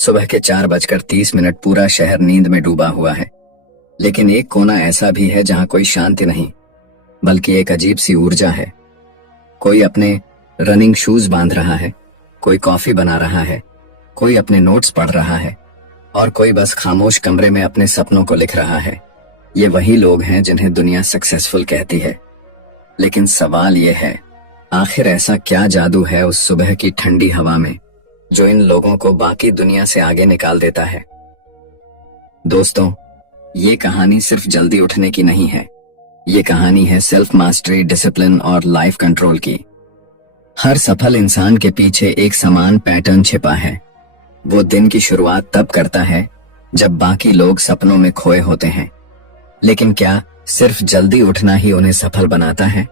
सुबह के 4:30 पूरा शहर नींद में डूबा हुआ है। लेकिन एक कोना ऐसा भी है जहां कोई शांति नहीं, बल्कि एक अजीब सी ऊर्जा है। कोई अपने रनिंग शूज बांध रहा है, कोई कॉफी बना रहा है, कोई अपने नोट्स पढ़ रहा है और कोई बस खामोश कमरे में अपने सपनों को लिख रहा है। ये वही लोग हैं जिन्हें दुनिया सक्सेसफुल कहती है। लेकिन सवाल ये है, आखिर ऐसा क्या जादू है उस सुबह की ठंडी हवा में जो इन लोगों को बाकी दुनिया से आगे निकाल देता है? दोस्तों, ये कहानी सिर्फ जल्दी उठने की नहीं है। ये कहानी है सेल्फ मास्टरी, डिसिप्लिन और लाइफ कंट्रोल की। हर सफल इंसान के पीछे एक समान पैटर्न छिपा है। वो दिन की शुरुआत तब करता है जब बाकी लोग सपनों में खोए होते हैं। लेकिन क्या सिर्फ जल्दी उठना ही उन्हें सफल बनाता है,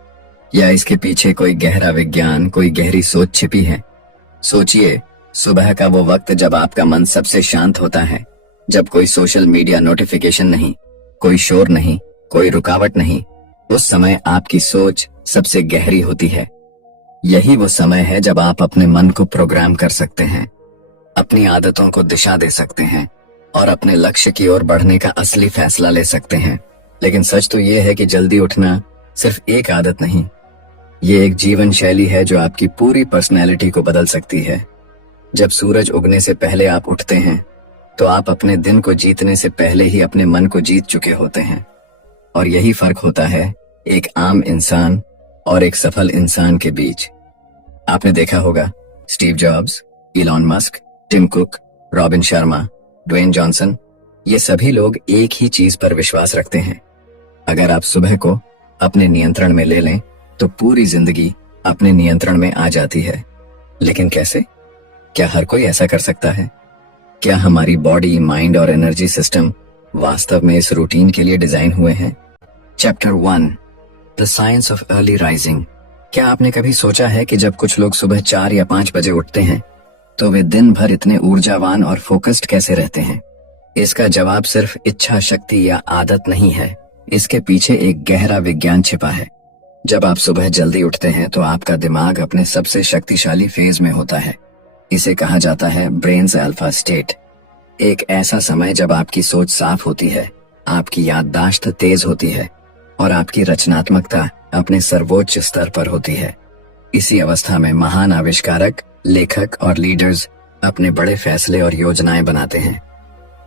या इसके पीछे कोई गहरा विज्ञान, कोई गहरी सोच छिपी है? सोचिए, सुबह का वो वक्त जब आपका मन सबसे शांत होता है, जब कोई सोशल मीडिया नोटिफिकेशन नहीं, कोई शोर नहीं, कोई रुकावट नहीं। उस समय आपकी सोच सबसे गहरी होती है। यही वो समय है जब आप अपने मन को प्रोग्राम कर सकते हैं, अपनी आदतों को दिशा दे सकते हैं और अपने लक्ष्य की ओर बढ़ने का असली फैसला ले सकते हैं। लेकिन सच तो ये है कि जल्दी उठना सिर्फ एक आदत नहीं, ये एक जीवन शैली है जो आपकी पूरी पर्सनैलिटी को बदल सकती है। जब सूरज उगने से पहले आप उठते हैं तो आप अपने दिन को जीतने से पहले ही अपने मन को जीत चुके होते हैं। और यही फर्क होता है एक आम इंसान और एक सफल इंसान के बीच। आपने देखा होगा, Steve Jobs, Elon Musk, Tim Cook, Robin Sharma, Dwayne Johnson, ये सभी लोग एक ही चीज पर विश्वास रखते हैं। अगर आप सुबह को अपने नियंत्रण में ले लें तो पूरी जिंदगी अपने नियंत्रण में आ जाती है। लेकिन कैसे? क्या हर कोई ऐसा कर सकता है? क्या हमारी बॉडी, माइंड और एनर्जी सिस्टम वास्तव में इस रूटीन के लिए डिजाइन हुए हैं? Chapter 1, the science of early rising. क्या आपने कभी सोचा है कि जब कुछ लोग सुबह 4 या 5 बजे उठते हैं तो वे दिन भर इतने ऊर्जावान और फोकस्ड कैसे रहते हैं? इसका जवाब सिर्फ इच्छा शक्ति या आदत नहीं है, इसके पीछे एक गहरा विज्ञान छिपा है। जब आप सुबह जल्दी उठते हैं तो आपका दिमाग अपने सबसे शक्तिशाली फेज में होता है। इसे कहा जाता है ब्रेन्स अल्फा स्टेट। एक ऐसा समय जब आपकी सोच साफ होती है, आपकी याददाश्त तेज होती है और आपकी रचनात्मकता अपने सर्वोच्च स्तर पर होती है। इसी अवस्था में महान आविष्कारक, लेखक और लीडर्स अपने बड़े फैसले और योजनाएं बनाते हैं।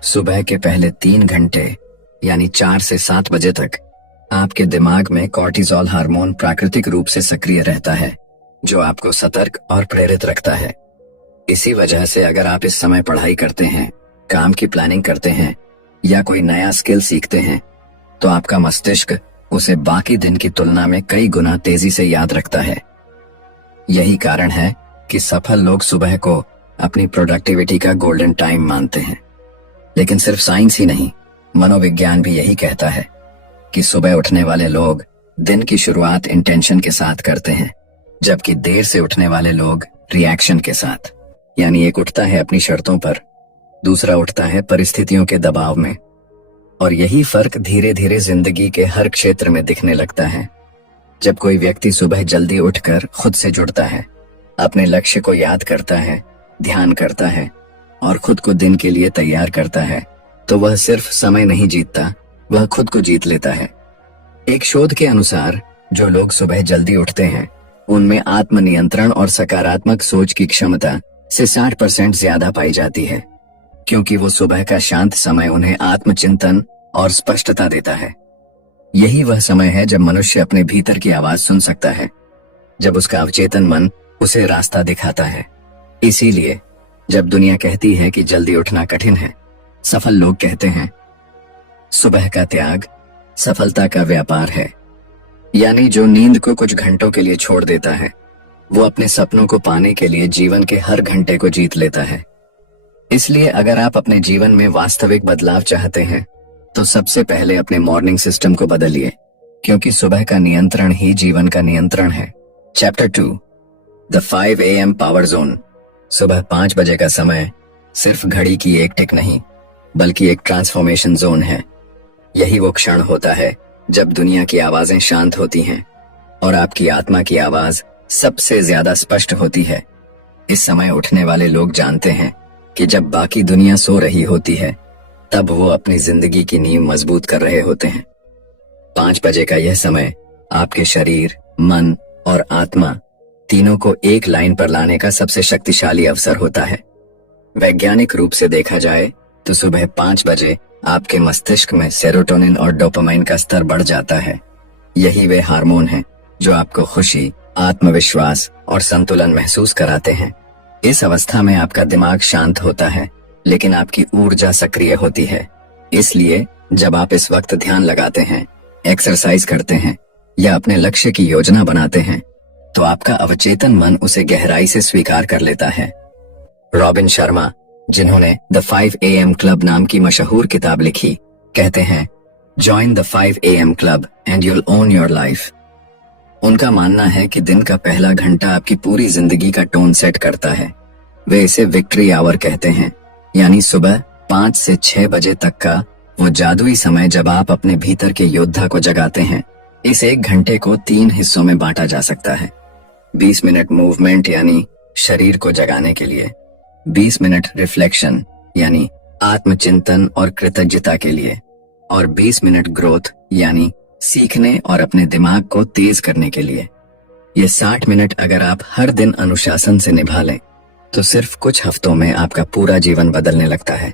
सुबह के पहले 3 घंटे यानी 4 से 7 बजे तक आपके दिमाग में कॉर्टिसोल हार्मोन प्राकृतिक रूप से सक्रिय रहता है, जो आपको सतर्क और प्रेरित रखता है। इसी वजह से अगर आप इस समय पढ़ाई करते हैं, काम की प्लानिंग करते हैं या कोई नया स्किल सीखते हैं तो आपका मस्तिष्क उसे बाकी दिन की तुलना में कई गुना तेजी से याद रखता है। यही कारण है कि सफल लोग सुबह को अपनी प्रोडक्टिविटी का गोल्डन टाइम मानते हैं। लेकिन सिर्फ साइंस ही नहीं, मनोविज्ञान भी यही कहता है कि सुबह उठने वाले लोग दिन की शुरुआत इंटेंशन के साथ करते हैं, जबकि देर से उठने वाले लोग रिएक्शन के साथ। यानी एक उठता है अपनी शर्तों पर, दूसरा उठता है परिस्थितियों के दबाव में। और यही फर्क धीरे धीरे जिंदगी के हर क्षेत्र में दिखने लगता है। जब कोई व्यक्ति सुबह जल्दी उठकर खुद से जुड़ता है, अपने लक्ष्य को याद करता है, ध्यान करता है और खुद को दिन के लिए तैयार करता है, तो वह सिर्फ समय नहीं जीतता, वह खुद को जीत लेता है। एक शोध के अनुसार जो लोग सुबह जल्दी उठते हैं उनमें आत्मनियंत्रण और सकारात्मक सोच की क्षमता से 60% ज्यादा पाई जाती है, क्योंकि वो सुबह का शांत समय उन्हें आत्मचिंतन और स्पष्टता देता है। यही वह समय है जब मनुष्य अपने भीतर की आवाज सुन सकता है, जब उसका अवचेतन मन उसे रास्ता दिखाता है। इसीलिए जब दुनिया कहती है कि जल्दी उठना कठिन है, सफल लोग कहते हैं सुबह का त्याग सफलता का व्यापार है। यानी जो नींद को कुछ घंटों के लिए छोड़ देता है, वो अपने सपनों को पाने के लिए जीवन के हर घंटे को जीत लेता है। इसलिए अगर आप अपने जीवन में वास्तविक बदलाव चाहते हैं तो सबसे पहले अपने मॉर्निंग सिस्टम को बदलिए, क्योंकि सुबह का नियंत्रण ही जीवन का नियंत्रण है। Chapter 2, the 5 AM power zone. सुबह 5 बजे का समय सिर्फ घड़ी की एक टिक नहीं, बल्कि एक ट्रांसफॉर्मेशन जोन है। यही वो क्षण होता है जब दुनिया की आवाजें शांत होती हैं और आपकी आत्मा की आवाज सबसे ज्यादा स्पष्ट होती है। इस समय उठने वाले लोग जानते हैं कि जब बाकी दुनिया सो रही होती है तब वो अपनी जिंदगी की नींव मजबूत कर रहे होते हैं। 5 बजे का यह समय आपके शरीर, मन और आत्मा तीनों को एक लाइन पर लाने का सबसे शक्तिशाली अवसर होता है। वैज्ञानिक रूप से देखा जाए तो सुबह 5 बजे आपके मस्तिष्क में सेरोटोनिन और डोपामाइन का स्तर बढ़ जाता है। यही वे हार्मोन हैं जो आपको खुशी, आत्मविश्वास और संतुलन महसूस कराते हैं। इस अवस्था में आपका दिमाग शांत होता है, लेकिन आपकी ऊर्जा सक्रिय होती है। इसलिए जब आप इस वक्त ध्यान लगाते हैं, एक्सरसाइज करते हैं या अपने लक्ष्य की योजना बनाते हैं, तो आपका अवचेतन मन उसे गहराई से स्वीकार कर लेता है। रॉबिन शर्मा, जिन्होंने द 5 AM क्लब नाम की मशहूर किताब लिखी, कहते हैं, join the 5 AM club and you'll own your life. उनका मानना है कि दिन का पहला घंटा आपकी पूरी जिंदगी का टोन सेट करता है। वे इसे विक्ट्री आवर कहते हैं, यानी सुबह 5 से 6 बजे तक का वो जादुई समय जब आप अपने भीतर के योद्धा को जगाते हैं। इस 1 घंटे को 3 हिस्सों में बांटा जा सकता है। 20 मिनट मूवमेंट यानी शरीर को जगाने के लिए, 20 मिनट रिफ्लेक्शन यानी आत्मचिंतन और कृतज्ञता के लिए, और 20 मिनट ग्रोथ यानी सीखने और अपने दिमाग को तेज करने के लिए। ये 60 मिनट अगर आप हर दिन अनुशासन से निभा लें तो सिर्फ कुछ हफ्तों में आपका पूरा जीवन बदलने लगता है।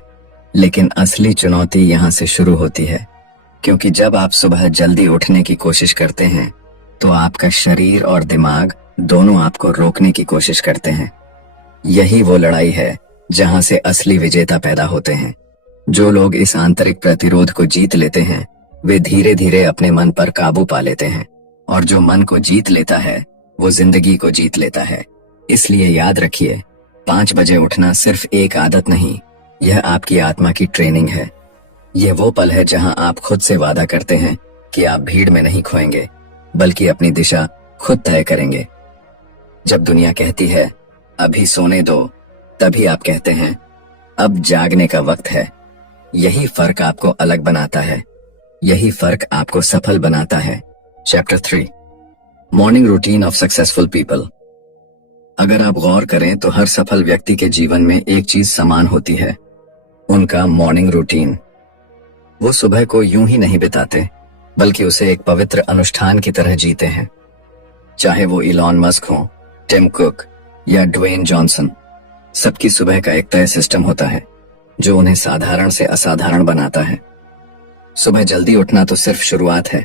लेकिन असली चुनौती यहाँ से शुरू होती है, क्योंकि जब आप सुबह जल्दी उठने की कोशिश करते हैं तो आपका शरीर और दिमाग दोनों आपको रोकने की कोशिश करते हैं। यही वो लड़ाई है जहां से असली विजेता पैदा होते हैं। जो लोग इस आंतरिक प्रतिरोध को जीत लेते हैं वे धीरे धीरे अपने मन पर काबू पा लेते हैं, और जो मन को जीत लेता है वो जिंदगी को जीत लेता है। इसलिए याद रखिए, 5 बजे उठना सिर्फ एक आदत नहीं, यह आपकी आत्मा की ट्रेनिंग है। यह वो पल है जहां आप खुद से वादा करते हैं कि आप भीड़ में नहीं खोएंगे, बल्कि अपनी दिशा खुद तय करेंगे। जब दुनिया कहती है अभी सोने दो, तभी आप कहते हैं अब जागने का वक्त है। यही फर्क आपको अलग बनाता है, यही फर्क आपको सफल बनाता है। Chapter 3, morning routine of successful people. अगर आप गौर करें तो हर सफल व्यक्ति के जीवन में एक चीज समान होती है, उनका मॉर्निंग रूटीन। वो सुबह को यूं ही नहीं बिताते, बल्कि उसे एक पवित्र अनुष्ठान की तरह जीते हैं। चाहे वो इलॉन मस्क हो, टिम कुक या ड्वेन जॉनसन, सबकी सुबह का एक तय सिस्टम होता है जो उन्हें साधारण से असाधारण बनाता है। सुबह जल्दी उठना तो सिर्फ शुरुआत है,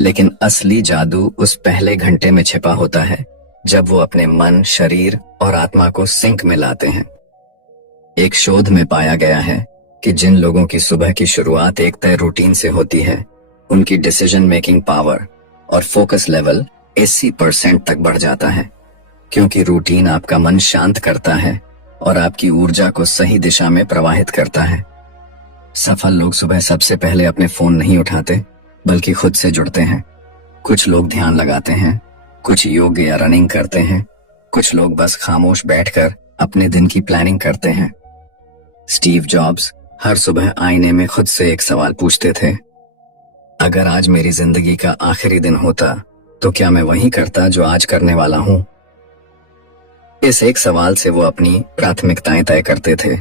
लेकिन असली जादू उस पहले घंटे में छिपा होता है जब वो अपने मन, शरीर और आत्मा को सिंक में लाते हैं। एक शोध में पाया गया है कि जिन लोगों की सुबह की शुरुआत एक तय रूटीन से होती है, उनकी डिसीजन मेकिंग पावर और फोकस लेवल 80% तक बढ़ जाता है, क्योंकि रूटीन आपका मन शांत करता है और आपकी ऊर्जा को सही दिशा में प्रवाहित करता है। सफल लोग सुबह सबसे पहले अपने फोन नहीं उठाते, बल्कि खुद से जुड़ते हैं। कुछ लोग ध्यान लगाते हैं, कुछ योग या रनिंग करते हैं, कुछ लोग बस खामोश बैठकर अपने दिन की प्लानिंग करते हैं। स्टीव जॉब्स हर सुबह आईने में खुद से एक सवाल पूछते थे, अगर आज मेरी जिंदगी का आखिरी दिन होता तो क्या मैं वही करता जो आज करने वाला हूं? इस एक सवाल से वो अपनी प्राथमिकताएं तय करते थे।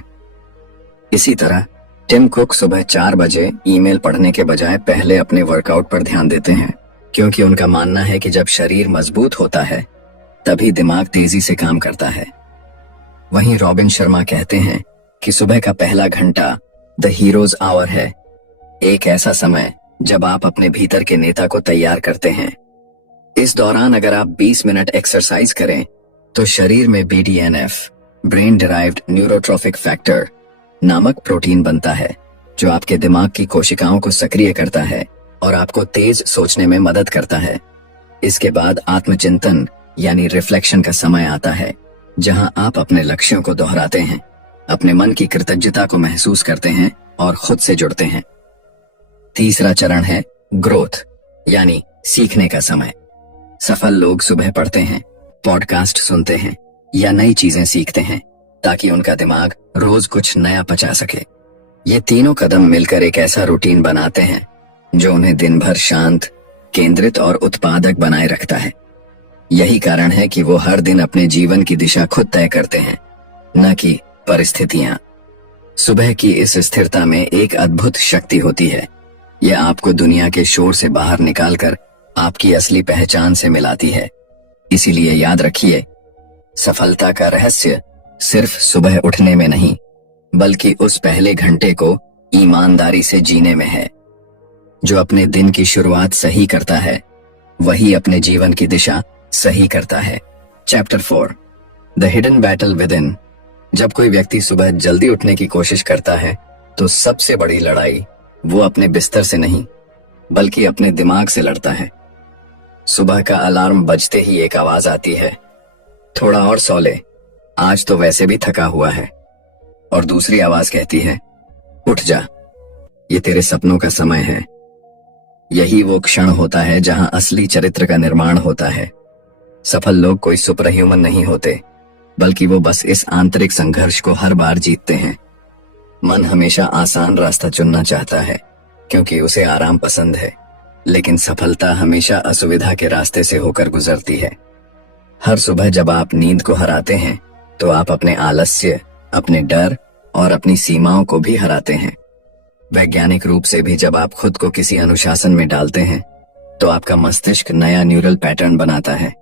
इसी तरह टिम कुक सुबह 4 बजे ईमेल पढ़ने के बजाय पहले अपने वर्कआउट पर ध्यान देते हैं, क्योंकि उनका मानना है कि जब शरीर मजबूत होता है तभी दिमाग तेजी से काम करता है। वहीं रॉबिन शर्मा कहते हैं कि सुबह का पहला घंटा द हीरोज आवर है, एक ऐसा समय जब आप अपने भीतर के नेता को तैयार करते हैं। इस दौरान अगर आप 20 मिनट एक्सरसाइज करें तो शरीर में BDNF, brain derived neurotrophic factor नामक प्रोटीन बनता है, जो आपके दिमाग की कोशिकाओं को सक्रिय करता है और आपको तेज सोचने में मदद करता है। इसके बाद आत्मचिंतन यानी रिफ्लेक्शन का समय आता है, जहां आप अपने लक्ष्यों को दोहराते हैं, अपने मन की कृतज्ञता को महसूस करते हैं और खुद से जुड़ते हैं। तीसरा चरण है ग्रोथ यानी सीखने का समय। सफल लोग सुबह पढ़ते हैं, पॉडकास्ट सुनते हैं या नई चीजें सीखते हैं, ताकि उनका दिमाग रोज कुछ नया पचा सके। ये तीनों कदम मिलकर एक ऐसा रूटीन बनाते हैं जो उन्हें दिन भर शांत, केंद्रित और उत्पादक बनाए रखता है। यही कारण है कि वो हर दिन अपने जीवन की दिशा खुद तय करते हैं, न कि परिस्थितियां। सुबह की इस स्थिरता में एक अद्भुत शक्ति होती है। यह आपको दुनिया के शोर से बाहर निकालकर आपकी असली पहचान से मिलाती है। इसीलिए याद रखिए, सफलता का रहस्य सिर्फ सुबह उठने में नहीं, बल्कि उस पहले घंटे को ईमानदारी से जीने में है। जो अपने दिन की शुरुआत सही करता है, वही अपने जीवन की दिशा सही करता है। Chapter 4, the hidden battle with in. जब कोई व्यक्ति सुबह जल्दी उठने की कोशिश करता है, तो सबसे बड़ी लड़ाई वो अपने बिस्तर से नहीं, बल्कि अपने दिमाग से लड़ता है। सुबह का अलार्म बजते ही एक आवाज आती है, थोड़ा और सो ले, आज तो वैसे भी थका हुआ है। और दूसरी आवाज कहती है, उठ जा, ये तेरे सपनों का समय है। यही वो क्षण होता है जहां असली चरित्र का निर्माण होता है। सफल लोग कोई सुपर ह्यूमन नहीं होते, बल्कि वो बस इस आंतरिक संघर्ष को हर बार जीतते हैं। मन हमेशा आसान रास्ता चुनना चाहता है, क्योंकि उसे आराम पसंद है, लेकिन सफलता हमेशा असुविधा के रास्ते से होकर गुजरती है। हर सुबह जब आप नींद को हराते हैं, तो आप अपने आलस्य, अपने डर और अपनी सीमाओं को भी हराते हैं। वैज्ञानिक रूप से भी जब आप खुद को किसी अनुशासन में डालते हैं, तो आपका मस्तिष्क नया न्यूरल पैटर्न बनाता है,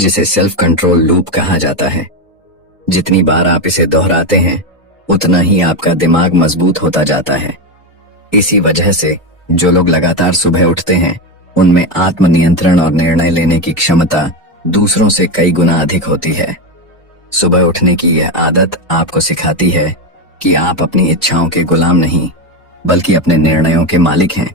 जिसे सेल्फ कंट्रोल लूप कहा जाता है। जितनी बार आप इसे दोहराते हैं, उतना ही आपका दिमाग मजबूत होता जाता है। इसी वजह से जो लोग लगातार सुबह उठते हैं, उनमें आत्मनियंत्रण और निर्णय लेने की क्षमता दूसरों से कई गुना अधिक होती है। सुबह उठने की यह आदत आपको सिखाती है कि आप अपनी इच्छाओं के गुलाम नहीं, बल्कि अपने निर्णयों के मालिक हैं।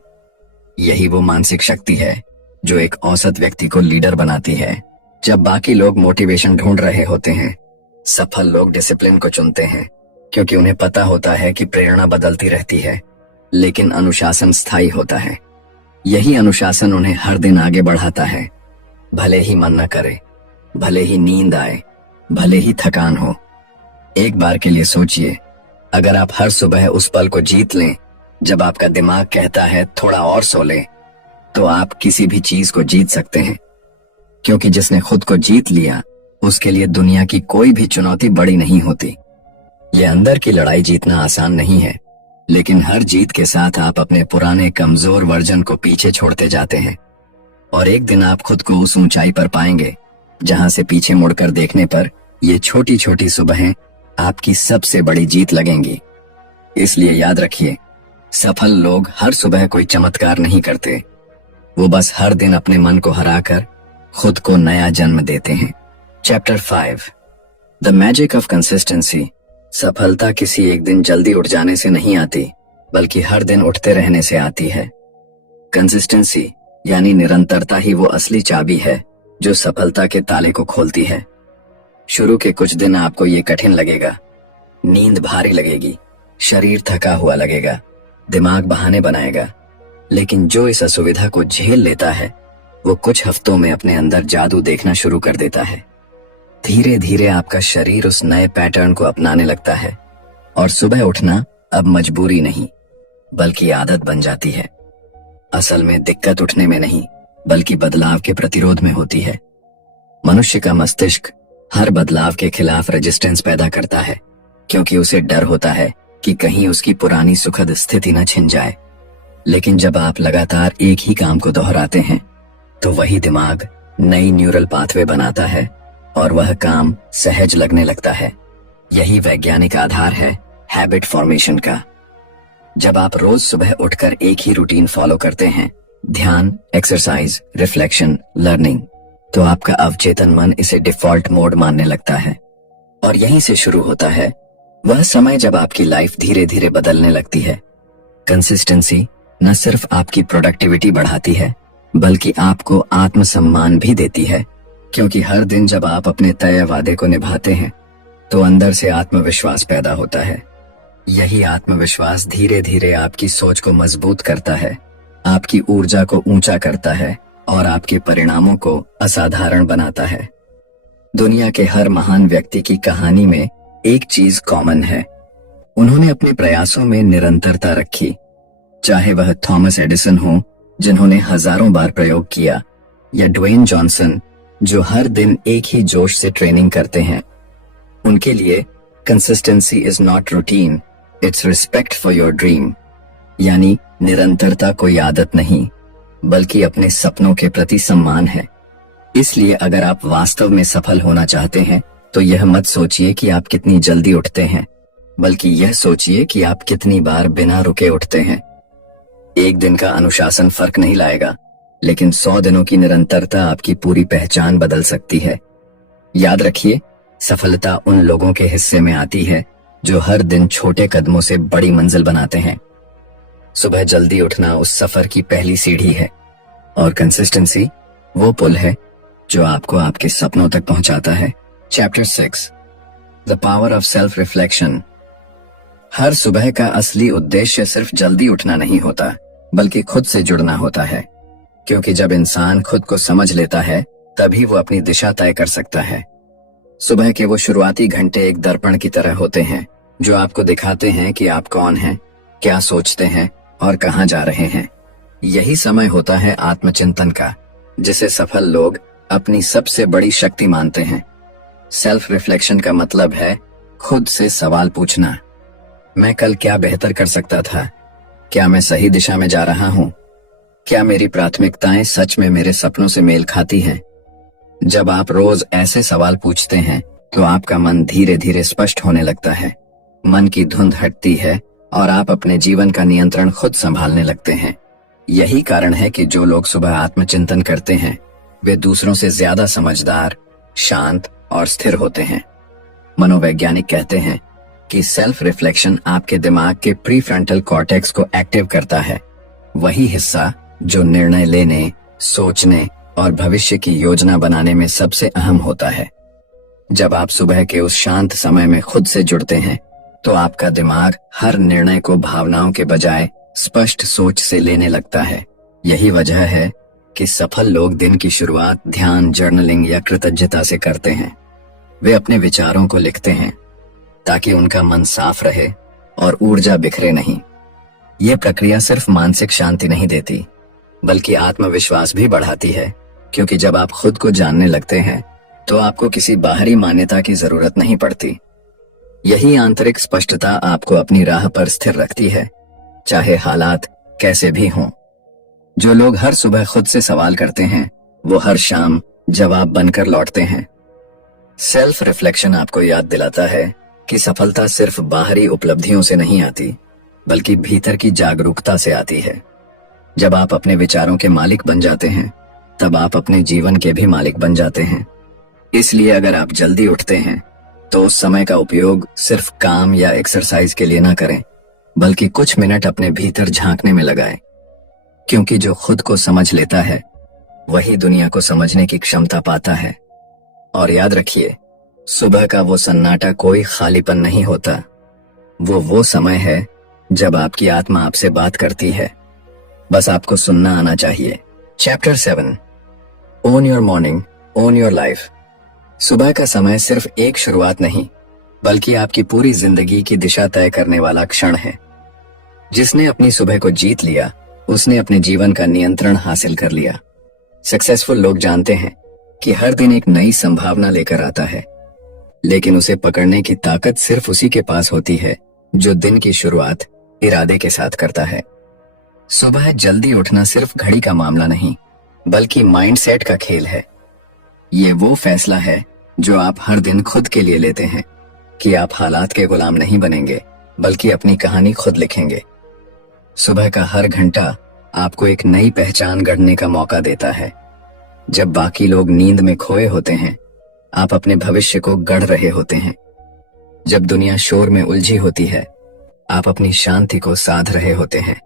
यही वो मानसिक शक्ति है जो एक औसत व्यक्ति को लीडर बनाती है। जब बाकी लोग मोटिवेशन ढूंढ रहे होते हैं, सफल लोग डिसिप्लिन को चुनते हैं, क्योंकि उन्हें पता होता है कि प्रेरणा बदलती रहती है, लेकिन अनुशासन स्थायी होता है। यही अनुशासन उन्हें हर दिन आगे बढ़ाता है, भले ही मन न करे, भले ही नींद आए, भले ही थकान हो। एक बार के लिए सोचिए, अगर आप हर सुबह उस पल को जीत लें जब आपका दिमाग कहता है थोड़ा और सो ले, तो आप किसी भी चीज को जीत सकते हैं। क्योंकि जिसने खुद को जीत लिया, उसके लिए दुनिया की कोई भी चुनौती बड़ी नहीं होती। यह अंदर की लड़ाई जीतना आसान नहीं है, लेकिन हर जीत के साथ आप अपने पुराने कमजोर वर्जन को पीछे छोड़ते जाते हैं। और एक दिन आप खुद को उस ऊंचाई पर पाएंगे जहां से पीछे मुड़कर देखने पर ये छोटी छोटी सुबहें आपकी सबसे बड़ी जीत लगेंगी। इसलिए याद रखिए, सफल लोग हर सुबह कोई चमत्कार नहीं करते, वो बस हर दिन अपने मन को हराकर खुद को नया जन्म देते हैं। Chapter 5, the magic of consistency. सफलता किसी एक दिन जल्दी उठ जाने से नहीं आती, बल्कि हर दिन उठते रहने से आती है। कंसिस्टेंसी यानी निरंतरता ही वो असली चाबी है जो सफलता के ताले को खोलती है। शुरू के कुछ दिन आपको ये कठिन लगेगा, नींद भारी लगेगी, शरीर थका हुआ लगेगा, दिमाग बहाने बनाएगा, लेकिन जो इस असुविधा को झेल लेता है, वो कुछ हफ्तों में अपने अंदर जादू देखना शुरू कर देता है। धीरे धीरे आपका शरीर उस नए पैटर्न को अपनाने लगता है और सुबह उठना अब मजबूरी नहीं, बल्कि आदत बन जाती है। असल में दिक्कत उठने में नहीं, बल्कि बदलाव के प्रतिरोध में होती है। मनुष्य का मस्तिष्क हर बदलाव के खिलाफ रेजिस्टेंस पैदा करता है, क्योंकि उसे डर होता है कि कहीं उसकी पुरानी सुखद स्थिति न छिन जाए। लेकिन जब आप लगातार एक ही काम को दोहराते हैं, तो वही दिमाग नई न्यूरल पाथवे बनाता है और वह काम सहज लगने लगता है। यही वैज्ञानिक आधार है हैबिट फॉर्मेशन का। जब आप रोज सुबह उठकर एक ही रूटीन फॉलो करते हैं, ध्यान, एक्सरसाइज, रिफ्लेक्शन, लर्निंग, तो आपका अवचेतन मन इसे डिफॉल्ट मोड मानने लगता है। और यहीं से शुरू होता है वह समय जब आपकी लाइफ धीरे धीरे बदलने लगती है। कंसिस्टेंसी न सिर्फ आपकी प्रोडक्टिविटी बढ़ाती है, बल्कि आपको आत्मसम्मान भी देती है, क्योंकि हर दिन जब आप अपने तय वादे को निभाते हैं, तो अंदर से आत्मविश्वास पैदा होता है। यही आत्मविश्वास धीरे धीरे आपकी सोच को मजबूत करता है, आपकी ऊर्जा को ऊंचा करता है और आपके परिणामों को असाधारण बनाता है। दुनिया के हर महान व्यक्ति की कहानी में एक चीज कॉमन है, उन्होंने अपने प्रयासों में निरंतरता रखी। चाहे वह थॉमस एडिसन हो, जिन्होंने हजारों बार प्रयोग किया, या ड्वेन जॉनसन, जो हर दिन एक ही जोश से ट्रेनिंग करते हैं। उनके लिए consistency is not routine, it's respect for your dream. यानी निरंतरता कोई आदत नहीं, बल्कि अपने सपनों के प्रति सम्मान है। इसलिए अगर आप वास्तव में सफल होना चाहते हैं तो यह मत सोचिए कि आप कितनी जल्दी उठते हैं, बल्कि यह सोचिए कि आप कितनी बार बिना रुके उठते हैं। एक दिन का अनुशासन फर्क नहीं लाएगा, लेकिन 100 दिनों की निरंतरता आपकी पूरी पहचान बदल सकती है। याद रखिए, सफलता उन लोगों के हिस्से में आती है जो हर दिन छोटे कदमों से बड़ी मंजिल बनाते हैं। सुबह जल्दी उठना उस सफर की पहली सीढ़ी है, और कंसिस्टेंसी वो पुल है जो आपको आपके सपनों तक पहुंचाता है। Chapter 6, the power of self reflection. हर सुबह का असली उद्देश्य सिर्फ जल्दी उठना नहीं होता, बल्कि खुद से जुड़ना होता है। क्योंकि जब इंसान खुद को समझ लेता है, तभी वो अपनी दिशा तय कर सकता है। सुबह के वो शुरुआती घंटे एक दर्पण की तरह होते हैं, जो आपको दिखाते हैं कि आप कौन हैं, क्या सोचते हैं और कहां जा रहे हैं। यही समय होता है आत्मचिंतन का, जिसे सफल लोग अपनी सबसे बड़ी शक्ति मानते हैं। सेल्फ रिफ्लेक्शन का मतलब है खुद से सवाल पूछना। मैं कल क्या बेहतर कर सकता था? क्या मैं सही दिशा में जा रहा हूं? क्या मेरी प्राथमिकताएं सच में मेरे सपनों से मेल खाती हैं? जब आप रोज ऐसे सवाल पूछते हैं तो आपका मन धीरे धीरे स्पष्ट होने लगता है। मन की धुंध हटती है और आप अपने जीवन का नियंत्रण खुद संभालने लगते हैं। यही कारण है कि जो लोग सुबह आत्मचिंतन करते हैं वे दूसरों से ज्यादा समझदार, शांत और स्थिर होते हैं। मनोवैज्ञानिक कहते हैं कि सेल्फ रिफ्लेक्शन आपके दिमाग के प्रीफ्रंटल कॉर्टेक्स को एक्टिव करता है, वही हिस्सा जो निर्णय लेने, सोचने और भविष्य की योजना बनाने में सबसे अहम होता है। जब आप सुबह के उस शांत समय में खुद से जुड़ते हैं तो आपका दिमाग हर निर्णय को भावनाओं के बजाय स्पष्ट सोच से लेने लगता है। यही वजह है कि सफल लोग दिन की शुरुआत ध्यान, जर्नलिंग या कृतज्ञता से करते हैं। वे अपने विचारों को लिखते हैं ताकि उनका मन साफ रहे और ऊर्जा बिखरे नहीं। यह प्रक्रिया सिर्फ मानसिक शांति नहीं देती, बल्कि आत्मविश्वास भी बढ़ाती है, क्योंकि जब आप खुद को जानने लगते हैं तो आपको किसी बाहरी मान्यता की जरूरत नहीं पड़ती। यही आंतरिक स्पष्टता आपको अपनी राह पर स्थिर रखती है, चाहे हालात कैसे भी हों। जो लोग हर सुबह खुद से सवाल करते हैं वो हर शाम जवाब बनकर लौटते हैं। सेल्फ रिफ्लेक्शन आपको याद दिलाता है कि सफलता सिर्फ बाहरी उपलब्धियों से नहीं आती, बल्कि भीतर की जागरूकता से आती है। जब आप अपने विचारों के मालिक बन जाते हैं, तब आप अपने जीवन के भी मालिक बन जाते हैं। इसलिए अगर आप जल्दी उठते हैं तो उस समय का उपयोग सिर्फ काम या एक्सरसाइज के लिए ना करें, बल्कि कुछ मिनट अपने भीतर झांकने में लगाएं। क्योंकि जो खुद को समझ लेता है वही दुनिया को समझने की क्षमता पाता है। और याद रखिए, सुबह का वो सन्नाटा कोई खालीपन नहीं होता, वो समय है जब आपकी आत्मा आपसे बात करती है। बस आपको सुनना आना चाहिए। Chapter 7, own your morning, own your life. सुबह का समय सिर्फ एक शुरुआत नहीं, बल्कि आपकी पूरी जिंदगी की दिशा तय करने वाला क्षण है। जिसने अपनी सुबह को जीत लिया, उसने अपने जीवन का नियंत्रण हासिल कर लिया। सक्सेसफुल लोग जानते हैं कि हर दिन एक नई संभावना लेकर आता है, लेकिन उसे पकड़ने की ताकत सिर्फ उसी के पास होती है जो दिन की शुरुआत इरादे के साथ करता है। सुबह जल्दी उठना सिर्फ घड़ी का मामला नहीं, बल्कि माइंडसेट का खेल है। ये वो फैसला है जो आप हर दिन खुद के लिए लेते हैं कि आप हालात के गुलाम नहीं बनेंगे, बल्कि अपनी कहानी खुद लिखेंगे। सुबह का हर घंटा आपको एक नई पहचान गढ़ने का मौका देता है। जब बाकी लोग नींद में खोए होते हैं, आप अपने भविष्य को गढ़ रहे होते हैं। जब दुनिया शोर में उलझी होती है, आप अपनी शांति को साध रहे होते हैं।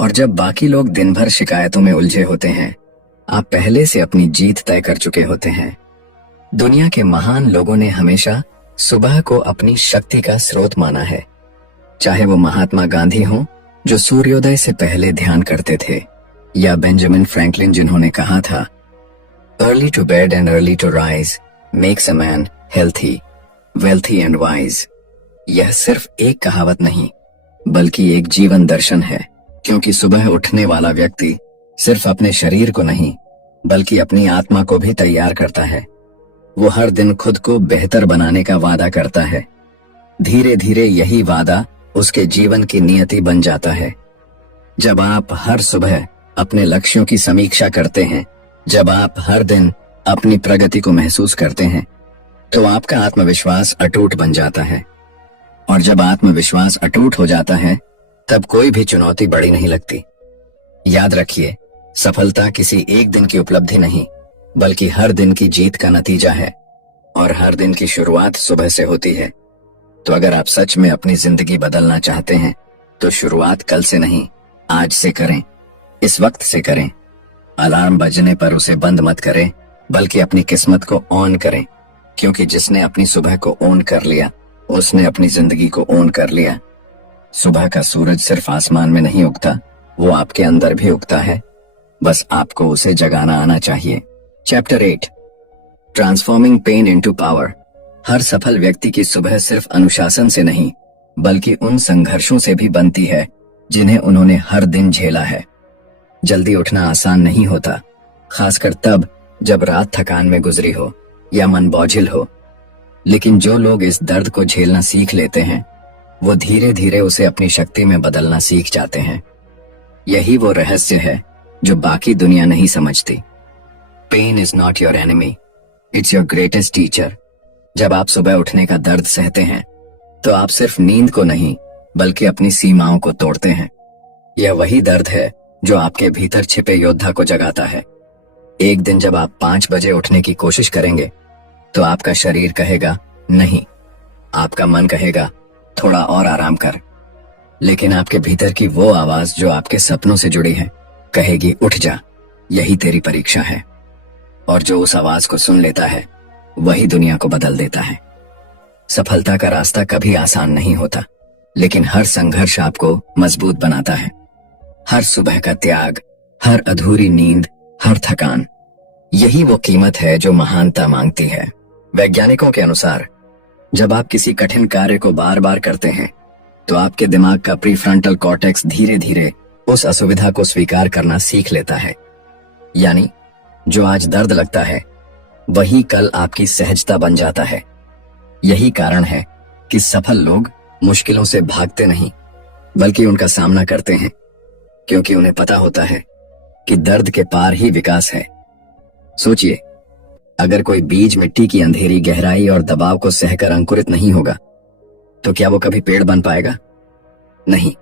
और जब बाकी लोग दिन भर शिकायतों में उलझे होते हैं, आप पहले से अपनी जीत तय कर चुके होते हैं। दुनिया के महान लोगों ने हमेशा सुबह को अपनी शक्ति का स्रोत माना है। चाहे वो महात्मा गांधी हों, जो सूर्योदय से पहले ध्यान करते थे, या बेंजामिन फ्रैंकलिन, जिन्होंने कहा था, early to bed and early to rise makes a man healthy, wealthy and wise. यह सिर्फ एक कहावत नहीं, बल्कि एक जीवन दर्शन है। क्योंकि सुबह उठने वाला व्यक्ति सिर्फ अपने शरीर को नहीं, बल्कि अपनी आत्मा को भी तैयार करता है। वो हर दिन खुद को बेहतर बनाने का वादा करता है। धीरे धीरे यही वादा उसके जीवन की नियति बन जाता है। जब आप हर सुबह अपने लक्ष्यों की समीक्षा करते हैं, जब आप हर दिन अपनी प्रगति को महसूस करते हैं, तो आपका आत्मविश्वास अटूट बन जाता है। और जब आत्मविश्वास अटूट हो जाता है, तब कोई भी चुनौती बड़ी नहीं लगती। याद रखिए, सफलता किसी एक दिन की उपलब्धि नहीं, बल्कि हर दिन की जीत का नतीजा है। और हर दिन की शुरुआत सुबह से होती है। तो अगर आप सच में अपनी जिंदगी बदलना चाहते हैं, तो शुरुआत कल से नहीं, आज से करें, इस वक्त से करें। अलार्म बजने पर उसे बंद मत करें, बल्कि अपनी किस्मत को ऑन करें, क्योंकि जिसने अपनी सुबह को ऑन कर लिया, उसने अपनी जिंदगी को ऑन कर लिया। सुबह का सूरज सिर्फ आसमान में नहीं उगता, वो आपके अंदर भी उगता है। बस आपको उसे जगाना आना चाहिए। Chapter 8, transforming pain into power. हर सफल व्यक्ति की सुबह सिर्फ अनुशासन से नहीं, बल्कि उन संघर्षों से भी बनती है जिन्हें उन्होंने हर दिन झेला है। जल्दी उठना आसान नहीं होता, खासकर तब जब रात थकान में गुजरी हो या मन बोझिल हो। लेकिन जो लोग इस दर्द को झेलना सीख लेते हैं, वो धीरे धीरे उसे अपनी शक्ति में बदलना सीख जाते हैं। यही वो रहस्य है जो बाकी दुनिया नहीं समझती। Pain is not your enemy, it's your greatest teacher. जब आप सुबह उठने का दर्द सहते हैं, तो आप सिर्फ नींद को नहीं, बल्कि अपनी सीमाओं को तोड़ते हैं। यह वही दर्द है जो आपके भीतर छिपे योद्धा को जगाता है। एक दिन जब आप 5 बजे उठने की कोशिश करेंगे, तो आपका शरीर कहेगा नहीं, आपका मन कहेगा थोड़ा और आराम कर। लेकिन आपके भीतर की वो आवाज जो आपके सपनों से जुड़ी है, कहेगी उठ जा, यही तेरी परीक्षा है। और जो उस आवाज को सुन लेता है, वही दुनिया को बदल देता है। सफलता का रास्ता कभी आसान नहीं होता, लेकिन हर संघर्ष आपको मजबूत बनाता है। हर सुबह का त्याग, हर अधूरी नींद, हर थकान, यही वो कीमत है जो महानता मांगती है। वैज्ञानिकों के अनुसार, जब आप किसी कठिन कार्य को बार बार करते हैं, तो आपके दिमाग का प्रीफ्रंटल कॉर्टेक्स धीरे धीरे उस असुविधा को स्वीकार करना सीख लेता है। यानी जो आज दर्द लगता है, वही कल आपकी सहजता बन जाता है। यही कारण है कि सफल लोग मुश्किलों से भागते नहीं, बल्कि उनका सामना करते हैं, क्योंकि उन्हें पता होता है कि दर्द के पार ही विकास है। सोचिए, अगर कोई बीज मिट्टी की अंधेरी गहराई और दबाव को सहकर अंकुरित नहीं होगा, तो क्या वो कभी पेड़ बन पाएगा? नहीं।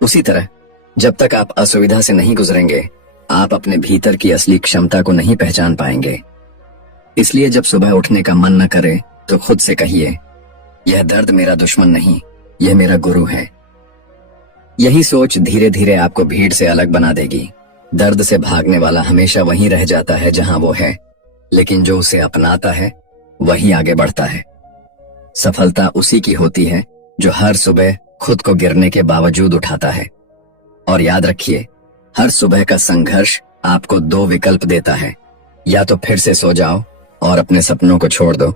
उसी तरह, जब तक आप असुविधा से नहीं गुजरेंगे, आप अपने भीतर की असली क्षमता को नहीं पहचान पाएंगे। इसलिए जब सुबह उठने का मन न करे, तो खुद से कहिए, यह दर्द मेरा दुश्मन नहीं, यह मेरा गुरु है। यही सोच धीरे धीरे आपको भीड़ से अलग बना देगी। दर्द से भागने वाला हमेशा वहीं रह जाता है जहां वो है, लेकिन जो उसे अपनाता है, वही आगे बढ़ता है। सफलता उसी की होती है जो हर सुबह खुद को गिरने के बावजूद उठाता है। और याद रखिए, हर सुबह का संघर्ष आपको 2 विकल्प देता है। या तो फिर से सो जाओ और अपने सपनों को छोड़ दो,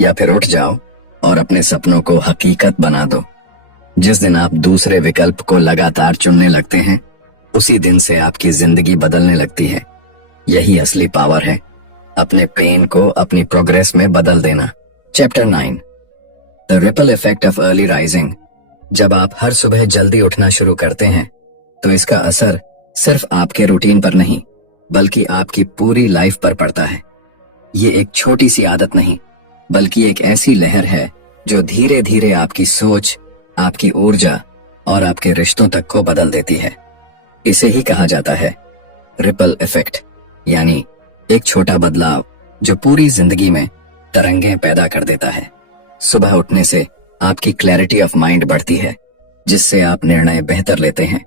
या फिर उठ जाओ और अपने सपनों को हकीकत बना दो। जिस दिन आप दूसरे विकल्प को लगातार चुनने लगते हैं, उसी दिन से आपकी जिंदगी बदलने लगती है। यही असली पावर है, अपने पेन को अपनी प्रोग्रेस में बदल देना। Chapter 9, the ripple effect of early rising. जब आप हर सुबह जल्दी उठना शुरू करते हैं, तो इसका असर सिर्फ आपके रूटीन पर नहीं, बल्कि आपकी पूरी लाइफ पर पड़ता है। ये एक छोटी सी आदत नहीं, बल्कि एक ऐसी लहर है जो धीरे धीरे आपकी सोच, आपकी ऊर्जा और आपके रिश्तों तक को बदल देती है। इसे ही कहा जाता है रिपल इफेक्ट, यानी एक छोटा बदलाव जो पूरी जिंदगी में तरंगें पैदा कर देता है। सुबह उठने से आपकी क्लैरिटी ऑफ माइंड बढ़ती है, जिससे आप निर्णय बेहतर लेते हैं।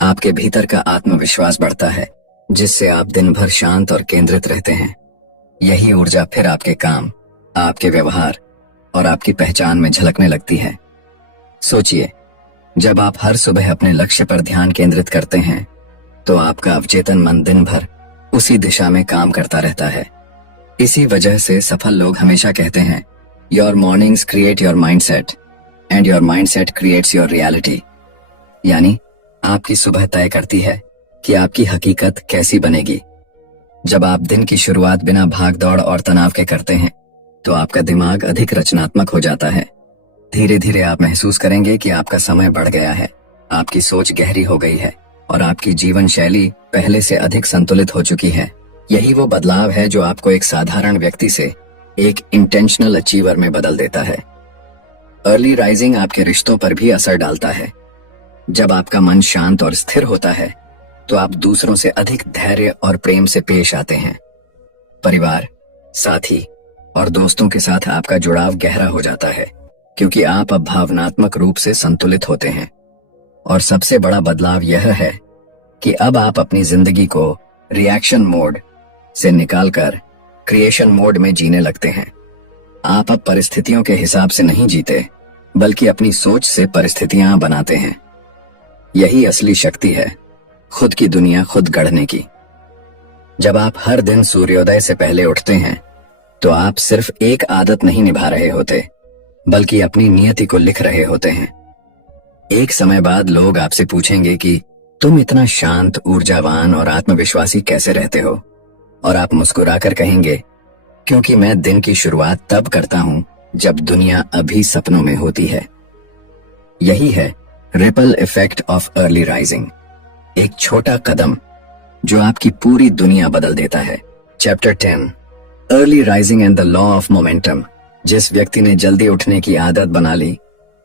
आपके भीतर का आत्मविश्वास बढ़ता है, जिससे आप दिन भर शांत और केंद्रित रहते हैं। यही ऊर्जा फिर आपके काम, आपके व्यवहार और आपकी पहचान में झलकने लगती है। सोचिए, जब आप हर सुबह अपने लक्ष्य पर ध्यान केंद्रित करते हैं, तो आपका अवचेतन मन दिन भर उसी दिशा में काम करता रहता है। इसी वजह से सफल लोग हमेशा कहते हैं, your mornings create your mindset and your mindset creates your reality. यानी आपकी सुबह तय करती है कि आपकी हकीकत कैसी बनेगी। जब आप दिन की शुरुआत बिना भाग दौड़ और तनाव के करते हैं, तो आपका दिमाग अधिक रचनात्मक हो जाता है। धीरे धीरे आप महसूस करेंगे कि आपका समय बढ़ गया है, आपकी सोच गहरी हो गई है और आपकी जीवन शैली पहले से अधिक संतुलित हो चुकी है। यही वो बदलाव है जो आपको एक साधारण व्यक्ति से एक इंटेंशनल अचीवर में बदल देता है। अर्ली राइजिंग आपके रिश्तों पर भी असर डालता है। जब आपका मन शांत और स्थिर होता है तो आप दूसरों से अधिक धैर्य और प्रेम से पेश आते हैं। परिवार, साथी और दोस्तों के साथ आपका जुड़ाव गहरा हो जाता है क्योंकि आप अब भावनात्मक रूप से संतुलित होते हैं। और सबसे बड़ा बदलाव यह है कि अब आप अपनी जिंदगी को रिएक्शन मोड से निकालकर क्रिएशन मोड में जीने लगते हैं। आप अब परिस्थितियों के हिसाब से नहीं जीते, बल्कि अपनी सोच से परिस्थितियां बनाते हैं। यही असली शक्ति है, खुद की दुनिया खुद गढ़ने की। जब आप हर दिन सूर्योदय से पहले उठते हैं तो आप सिर्फ एक आदत नहीं निभा रहे होते, बल्कि अपनी नियति को लिख रहे होते हैं। एक समय बाद लोग आपसे पूछेंगे कि तुम इतना शांत, ऊर्जावान और आत्मविश्वासी कैसे रहते हो? और आप मुस्कुराकर कहेंगे, क्योंकि मैं दिन की शुरुआत तब करता हूं जब दुनिया अभी सपनों में होती है। यही है ripple effect of early rising, एक छोटा कदम जो आपकी पूरी दुनिया बदल देता है। Chapter 10, early rising and the law of momentum. जिस व्यक्ति ने जल्दी उठने की आदत बना ली,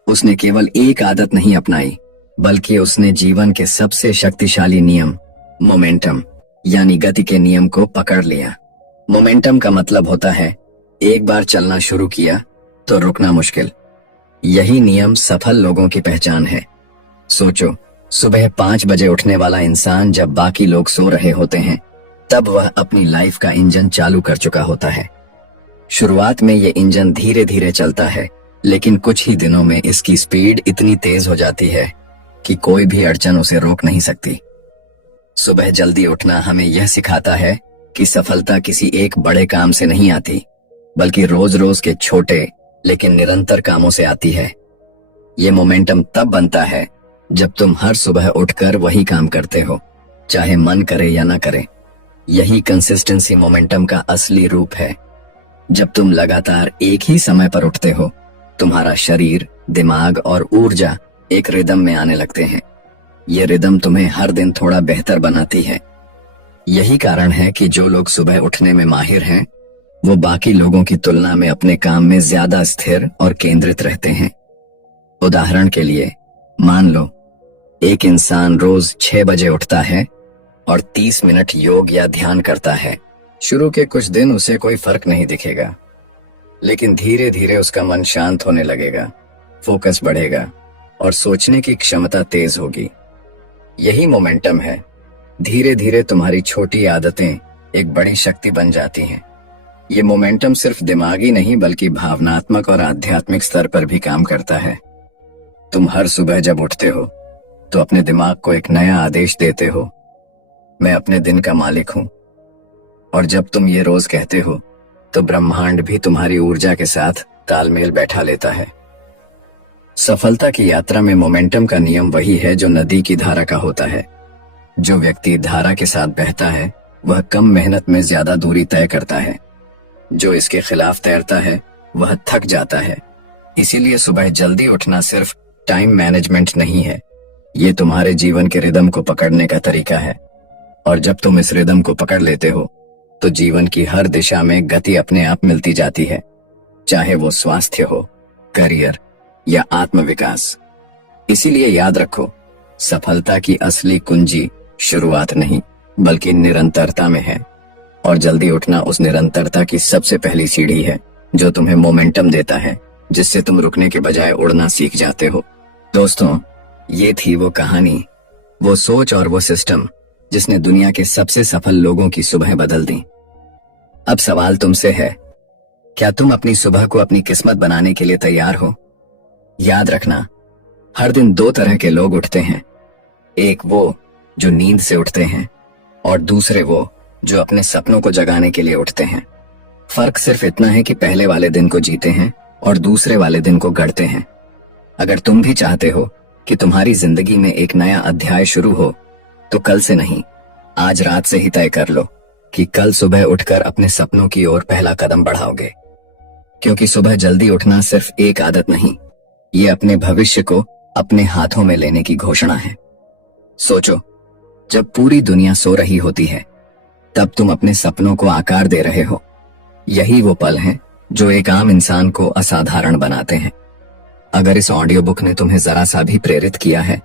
उसने केवल एक आदत नहीं अपनाई, बल्कि उसने जीवन के सबसे शक्तिशाली नियम मोमेंटम यानी गति के नियम को पकड़ लिया। मोमेंटम का मतलब होता है एक बार चलना शुरू किया तो रुकना मुश्किल। यही नियम सफल लोगों की पहचान है। सोचो, सुबह 5 बजे उठने वाला इंसान जब बाकी लोग सो रहे होते हैं, तब वह अपनी लाइफ का इंजन चालू कर चुका होता है। शुरुआत में ये इंजन धीरे धीरे चलता है, लेकिन कुछ ही दिनों में इसकी स्पीड इतनी तेज हो जाती है कि कोई भी अड़चन उसे रोक नहीं सकती। सुबह जल्दी उठना हमें यह सिखाता है कि सफलता किसी एक बड़े काम से नहीं आती, बल्कि रोज रोज के छोटे लेकिन निरंतर कामों से आती है। ये मोमेंटम तब बनता है जब तुम हर सुबह उठकर वही काम करते हो, चाहे मन करे या ना करे। यही कंसिस्टेंसी मोमेंटम का असली रूप है। जब तुम लगातार एक ही समय पर उठते हो, तुम्हारा शरीर, दिमाग और ऊर्जा एक रिदम में आने लगते हैं। ये रिदम तुम्हें हर दिन थोड़ा बेहतर बनाती है। यही कारण है कि जो लोग सुबह उठने में माहिर हैं, वो बाकी लोगों की तुलना में अपने काम में ज्यादा स्थिर और केंद्रित रहते हैं। उदाहरण के लिए, मान लो एक इंसान रोज 6 बजे उठता है और 30 मिनट योग या ध्यान करता है। शुरू के कुछ दिन उसे कोई फर्क नहीं दिखेगा, लेकिन धीरे धीरे उसका मन शांत होने लगेगा, फोकस बढ़ेगा और सोचने की क्षमता तेज होगी। यही मोमेंटम है। धीरे धीरे तुम्हारी छोटी आदतें एक बड़ी शक्ति बन जाती हैं। ये मोमेंटम सिर्फ दिमागी नहीं, बल्कि भावनात्मक और आध्यात्मिक स्तर पर भी काम करता है। तुम हर सुबह जब उठते हो तो अपने दिमाग को एक नया आदेश देते हो, मैं अपने दिन का मालिक हूं। और जब तुम ये रोज कहते हो तो ब्रह्मांड भी तुम्हारी ऊर्जा के साथ तालमेल बैठा लेता है। सफलता की यात्रा में मोमेंटम का नियम वही है जो नदी की धारा का होता है। जो व्यक्ति धारा के साथ बहता है वह कम मेहनत में ज्यादा दूरी तय करता है। जो इसके खिलाफ तैरता है वह थक जाता है। इसीलिए सुबह जल्दी उठना सिर्फ टाइम मैनेजमेंट नहीं है, ये तुम्हारे जीवन के रिदम को पकड़ने का तरीका है। और जब तुम इस रिदम को पकड़ लेते हो तो जीवन की हर दिशा में गति अपने आप मिलती जाती है, चाहे वो स्वास्थ्य हो, करियर या आत्मविकास। इसीलिए याद रखो, सफलता की असली कुंजी शुरुआत नहीं, बल्कि निरंतरता में है। और जल्दी उठना उस निरंतरता की सबसे पहली सीढ़ी है जो तुम्हें मोमेंटम देता है, जिससे तुम रुकने के बजाय उड़ना सीख जाते हो। दोस्तों, ये थी वो कहानी, वो सोच और वो सिस्टम जिसने दुनिया के सबसे सफल लोगों की सुबह बदल दी। अब सवाल तुमसे है, क्या तुम अपनी सुबह को अपनी किस्मत बनाने के लिए तैयार हो? याद रखना, हर दिन 2 तरह के लोग उठते हैं। एक वो जो नींद से उठते हैं और दूसरे वो जो अपने सपनों को जगाने के लिए उठते हैं। फर्क सिर्फ इतना है कि पहले वाले दिन को जीते हैं और दूसरे वाले दिन को गढ़ते हैं। अगर तुम भी चाहते हो कि तुम्हारी जिंदगी में एक नया अध्याय शुरू हो, तो कल से नहीं, आज रात से ही तय कर लो कि कल सुबह उठकर अपने सपनों की ओर पहला कदम बढ़ाओगे। क्योंकि सुबह जल्दी उठना सिर्फ एक आदत नहीं, ये अपने भविष्य को अपने हाथों में लेने की घोषणा है। सोचो, जब पूरी दुनिया सो रही होती है तब तुम अपने सपनों को आकार दे रहे हो। यही वो पल हैं जो एक आम इंसान को असाधारण बनाते हैं। अगर इस ऑडियो बुक ने तुम्हें जरा सा भी प्रेरित किया है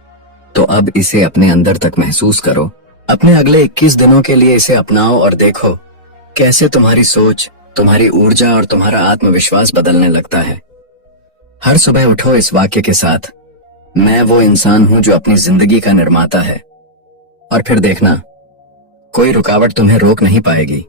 तो अब इसे अपने अंदर तक महसूस करो। अपने अगले 21 दिनों के लिए इसे अपनाओ और देखो कैसे तुम्हारी सोच, तुम्हारी ऊर्जा और तुम्हारा आत्मविश्वास बदलने लगता है। हर सुबह उठो इस वाक्य के साथ, मैं वो इंसान हूं जो अपनी जिंदगी का निर्माता है। और फिर देखना, कोई रुकावट तुम्हें रोक नहीं पाएगी।